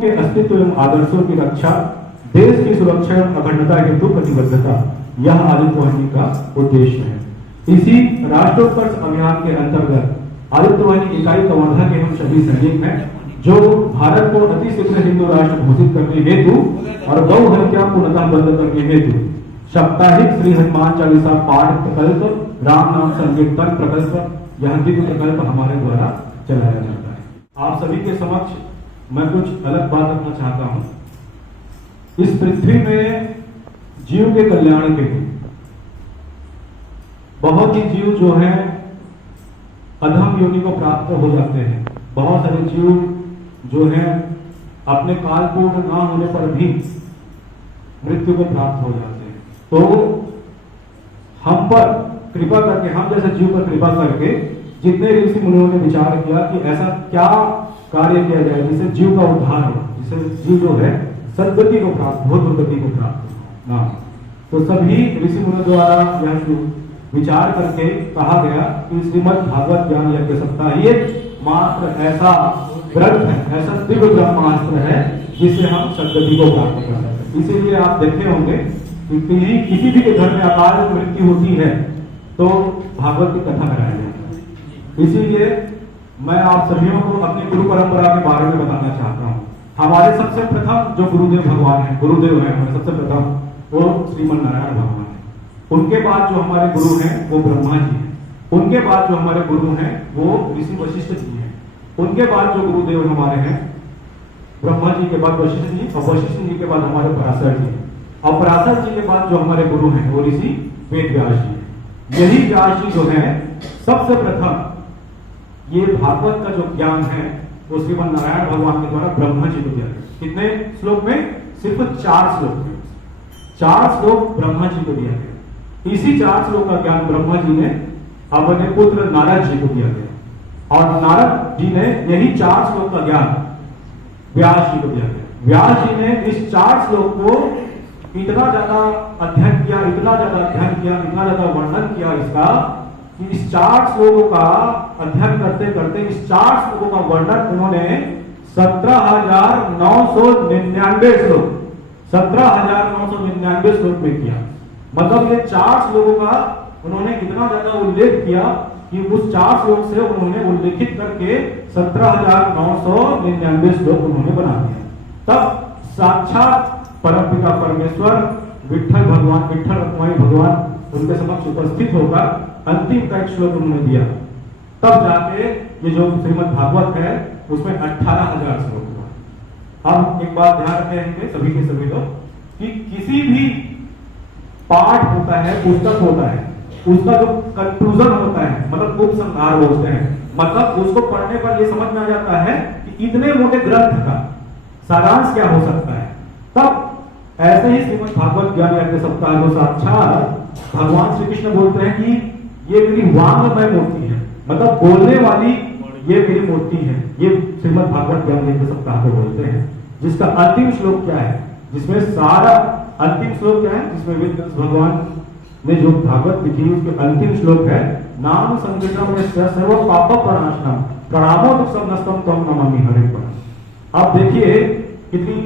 के अस्तित्व एवं आदर्शों की रक्षा, देश की सुरक्षा एवं अखंडता हेतु प्रतिबद्धता, यह आदित्य वाहिनी का उद्देश्य है। इसी राष्ट्रोत्कर्ष अभियान के अंतर्गत आदित्य वाहिनी इकाई कवर्धा के हम सभी सैनिक हैं, जो भारत को अति शीघ्र हिंदू राष्ट्र घोषित करने हेतु और गौ हत्या पूर्णतः बंद करने हेतु साप्ताहिक श्री हनुमान चालीसा पाठ प्रकल्प, राम नाम संकीर्तन प्रकल्प, यह दिव्य प्रकल्प हमारे द्वारा चलाया जाता है। आप सभी के समक्ष मैं कुछ अलग बात रखना चाहता हूं। इस पृथ्वी में जीव के कल्याण के लिए बहुत ही जीव जो है अधम योनि को प्राप्त हो जाते हैं। बहुत सारे जीव जो है अपने काल पूर्ण ना होने पर भी मृत्यु को प्राप्त हो जाते हैं। तो हम पर कृपा करके, हम जैसे जीव पर कृपा करके जितने ऋषि मुनियों ने विचार किया कि ऐसा क्या कार्य किया जाए जिससे जीव का उद्धार हो, जिससे जीव जो है सद्गति को प्राप्त हो, दुर्गति को प्राप्त हो। तो सभी ऋषि मुनियों द्वारा यह विचार करके कहा गया कि श्रीमद् भागवत ज्ञान यज्ञ सप्ताह ये मात्र ऐसा ग्रंथ है, ऐसा दिव्य ब्रह्मास्त्र है जिससे हम सद्गति को प्राप्त कर सकते हैं। इसीलिए आप देखे होंगे कि किसी भी के घर में अकाल मृत्यु होती है तो भागवत की कथा कराया जाता है। इसीलिए मैं आप सभी को अपनी गुरु परंपरा के बारे में बताना चाहता हूँ। हमारे सबसे प्रथम जो गुरुदेव भगवान है, गुरुदेव है हमारे सबसे प्रथम, वो श्रीमन नारायण भगवान है। उनके बाद जो हमारे गुरु हैं वो ब्रह्मा जी हैं। उनके बाद जो हमारे गुरु हैं वो ऋषि वशिष्ठ जी हैं। उनके बाद जो गुरुदेव हमारे हैं, ब्रह्मा जी के बाद वशिष्ठ जी, और वशिष्ठ जी के बाद हमारे पराशर जी, और पराशर जी के बाद जो हमारे गुरु हैं वो ऋषि वेद व्यास जी। यही व्यास जी जो है सबसे प्रथम ये भागवत का जो ज्ञान है वो श्रीमन नारायण भगवान के द्वारा ब्रह्मा जी को दिया गया। कितने श्लोक में? सिर्फ 4 श्लोक में। 4 श्लोक ब्रह्मा जी को दिया गया। इसी 4 श्लोक का ज्ञान ब्रह्मा जी ने अपने पुत्र नारद जी को दिया गया, और नारद जी ने यही 4 श्लोक का ज्ञान व्यास जी को दिया गया। व्यास जी ने इस 4 श्लोक को इतना ज्यादा अध्ययन किया, इतना ज्यादा अध्ययन किया, इतना ज्यादा वर्णन किया इसका कि इस 4 श्लोकों का अध्ययन करते करते इस 4 श्लोकों का वर्णन उन्होंने 17,999 श्लोक 17,999 श्लोक में किया। मतलब ये 4 श्लोकों का उन्होंने इतना ज्यादा उल्लेख किया कि उस 4 श्लोक से उन्होंने उल्लेखित करके 17,999 श्लोक उन्होंने बना दिया। तब साक्षात परमपिता परमेश्वर विठ्ठल भगवान, विठ्ठल रखवाई भगवान उनके समक्ष उपस्थित होकर अंतिम का एक श्लोक उन्होंने दिया। तब जाके ये जो श्रीमद् भागवत है उसमें 18,000 श्लोक हुआ। अब एक बात ध्यान रखेंगे सभी के सभी लोग कि किसी भी पाठ होता है, पुस्तक होता है, उसका जो कंक्लूजन होता है, मतलब उपसंहार बोलते हैं, मतलब उसको पढ़ने पर यह समझ में आ जाता है कि इतने मोटे ग्रंथ का सारांश क्या हो सकता है। तब ऐसे ही श्रीमद् भागवत ज्ञान यज्ञ सप्ताह को साक्षात भगवान श्री कृष्ण बोलते हैं कि ये मेरी वांगमय मूर्ति है, मतलब बोलने वाली ये मेरी मूर्ति है। ये श्रीमद् भागवत ज्ञान यज्ञ सप्ताह को बोलते हैं, जिसका अंतिम श्लोक क्या है, जिसमें सारा अंतिम श्लोक क्या है, जिसमें वेद भगवान ने जो भागवत लिखी उसके अंतिम श्लोक है नाम संकीर्तनम सर्व पाप प्रणाशनम प्रणामो दुःखसमस्तम त्वं नमामि हरे परम। अब देखिए कितनी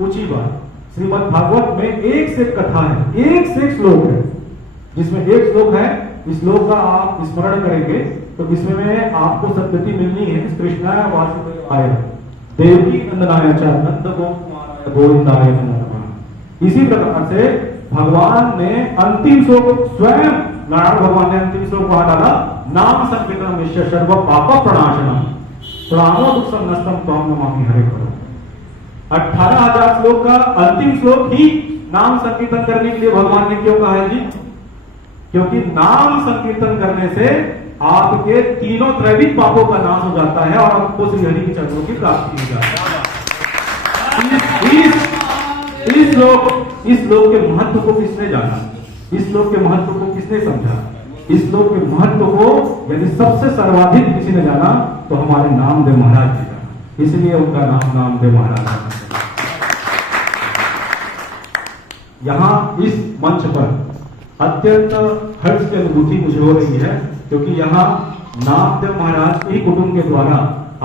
ऊंची बात। श्रीमद् भागवत में एक से कथा है, एक से श्लोक है, जिसमें एक श्लोक है। इस श्लोक का आप स्मरण करेंगे तो इसमें आपको सद्गति मिलनी है। कृष्णाय वासुदेवाय देवकी नंदनाय च नंद गोविंदाय नमः। इसी प्रकार से भगवान ने अंतिम श्लोक स्वयं नारायण भगवान ने अंतिम श्लोक कहा डाला नाम संकीर्तनम निश्चय सर्व पाप प्रणाशनम प्रणामो दुःखसमस्तम त्वं नमामि हरे परम। 18,000 श्लोक का अंतिम श्लोक ही नाम संकीर्तन करने के लिए भगवान ने क्यों कहा है जी? क्योंकि नाम संकीर्तन करने से आपके तीनों त्रैविक पापों का नाश हो जाता है और आपको श्री हरि के चरणों की प्राप्ति हो जाती है। इस श्लोक के महत्व को किसने जाना? इस श्लोक के महत्व को किसने समझा? इस श्लोक के महत्व को यदि सबसे सर्वाधिक किसी ने जाना तो हमारे नामदेव महाराज जी जाना, इसलिए उनका नाम नामदेव महाराज है। यहाँ इस मंच पर अत्यंत हर्ष की अनुभूति मुझे हो रही है, क्योंकि यहाँ नामदेव महाराज के ही कुटुंब के द्वारा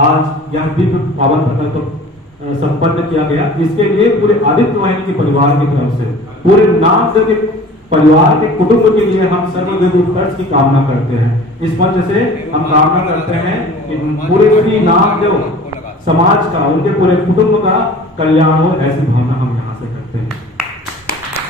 आज यह दिव्य पावन प्रकल्प संपन्न किया गया। इसके लिए पूरे आदित्य वाहिनी के परिवार की तरफ से, पूरे नामदेव के परिवार के कुटुंब के लिए हम सर्वविध उत्कर्ष की कामना करते हैं। इस मंच से हम कामना करते हैं कि पूरे श्री नामदेव समाज का, उनके पूरे कुटुंब का कल्याण हो, ऐसी भावना हम यहाँ से करते हैं।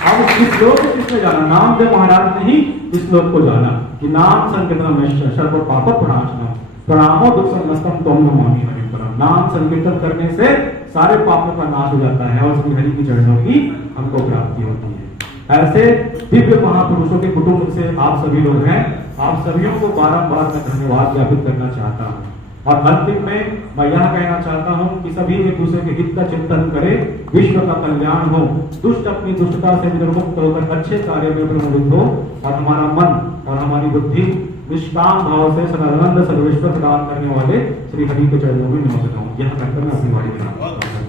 अब इस श्लोक को किसने जाना? नामदेव महाराज ने ही इस श्लोक को जाना कि नाम संकीर्तन में सर्व पाप प्रणाशनम प्रणामो दुख संगस्तम तुम नमामि हरिं परम। नाम संकीर्तन करने से सारे पापों का नाश हो जाता है और श्री हरि की चरणों की हमको प्राप्ति होती है। ऐसे दिव्य महापुरुषों के कुटुंब से आप सभी लोग हैं, आप सभी को बारंबार मैं धन्यवाद ज्ञापित करना चाहता हूँ। और अंतिम में मैं यह कहना चाहता हूँ कि सभी एक दूसरे के हित का चिंतन करें, विश्व का कल्याण हो, दुष्ट अपनी दुष्टता से निर्मुक्त होकर अच्छे कार्य में प्रवृत्त हो और हमारा मन और हमारी बुद्धि निष्काम भाव से सदानंद सर्वेश्वर प्रदान करने वाले श्री हरि के चरणों में निमग्न हो। यह कहकर मैं अपनी वाणी